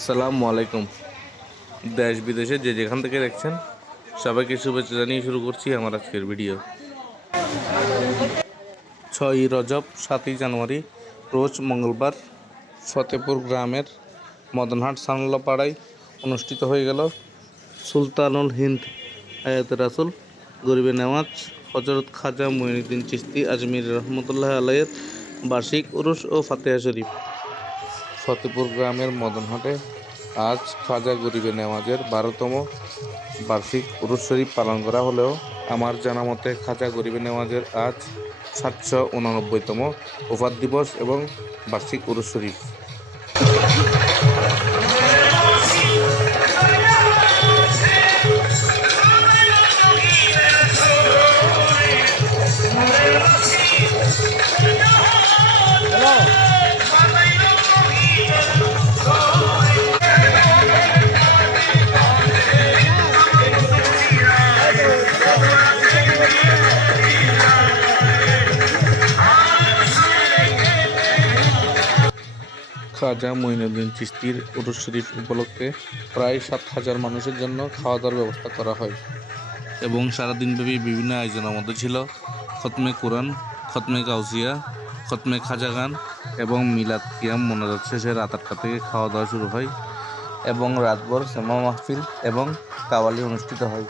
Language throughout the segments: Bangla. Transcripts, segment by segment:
আসসালামু আলাইকুম। দেশ বিদেশে যে যেখান থেকে দেখছেন সবাইকে শুভেচ্ছা জানিয়ে শুরু করছি আমার আজকের ভিডিও। 6ই রজব 7ই জানুয়ারি রোজ মঙ্গলবার ফতেপুর গ্রামের মদনহাট সানলাপাড়ায় অনুষ্ঠিত হয়ে গেল সুলতানুল হিন্দ আয়াতে রাসুল গরিবে নেওয়াজ হজরত খাজা মুঈনুদ্দিন চিশতি আজমির রহমতুল্লাহ আলাইয়ের বার্ষিক উরুস ও ফাতেহা শরীফ। ফতেপুর গ্রামের মদনহাটে আজ খাজা গরিবে নেওয়াজের 12তম বার্ষিক উরুস শরীফ পালন করা হলেও আমার জানা মতে খাজা গরিবে নেওয়াজের আজ 789তম ওফাত দিবস এবং বার্ষিক উরুস শরীফ। খাজা মুঈনুদ্দিন চিশতির উরুস শরীফ উপলক্ষে প্রায় 7,000 মানুষের জন্য খাওয়া দাওয়ার ব্যবস্থা করা হয় এবং সারাদিনব্যাপী বিভিন্ন আয়োজনের মধ্যে ছিল খতমে কোরআন, খতমে গাউসিয়া, খতমে খাজা গান এবং মিলাদ কিয়াম। মোনাজাত শেষে রাত 8টা থেকে খাওয়া দাওয়া শুরু হয় এবং রাতভর সেমা মাহফিল এবং কাওয়ালি অনুষ্ঠিত হয়।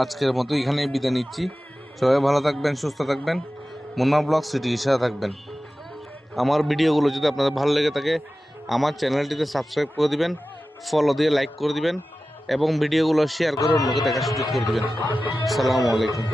আজকের মতো এখানেই বিদায় নিচ্ছি। সবাই ভালো থাকবেন, সুস্থ থাকবেন, মুন্না ব্লগ সিটির সাথে থাকবেন। আমার ভিডিওগুলো যদি আপনাদের ভালো লেগে থাকে আমার চ্যানেলটিতে সাবস্ক্রাইব করে দিবেন, ফলো দিয়ে লাইক করে দিবেন এবং ভিডিওগুলো শেয়ার করে অন্যকে দেখার সুযোগ করে দিবেন। আসসালামু আলাইকুম।